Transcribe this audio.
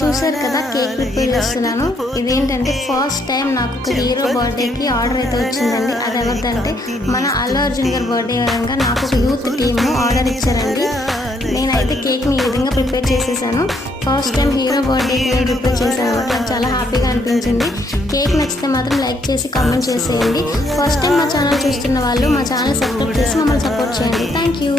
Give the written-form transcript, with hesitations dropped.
చూసారు కదా cake prepare చేస్తున్నాను. ఇదేంటంటే ఫస్ట్ టైం నాకు ఒక హీరో బర్త్డేకి ఆర్డర్ అయితే వచ్చిందండి. అది ఎవరిదంటే మన అల్లు అర్జున్ గారి బర్త్డే అనగా నాకు ఒక యూత్ టీమ్ ఆర్డర్ ఇచ్చారండి. నేనైతే కేక్ని ఈ విధంగా ప్రిపేర్ చేసేసాను. ఫస్ట్ టైం హీరో బర్త్డేకి నేను ప్రిపేర్ చేశాను. నాకు చాలా హ్యాపీగా అనిపించింది. కేక్ నచ్చితే మాత్రం లైక్ చేసి కామెంట్ చేసేయండి. ఫస్ట్ టైం మా ఛానల్ చూస్తున్న వాళ్ళు మా ఛానల్ సబ్స్క్రైబ్ చేసి మమ్మల్ని సపోర్ట్ చేయండి. Thank you.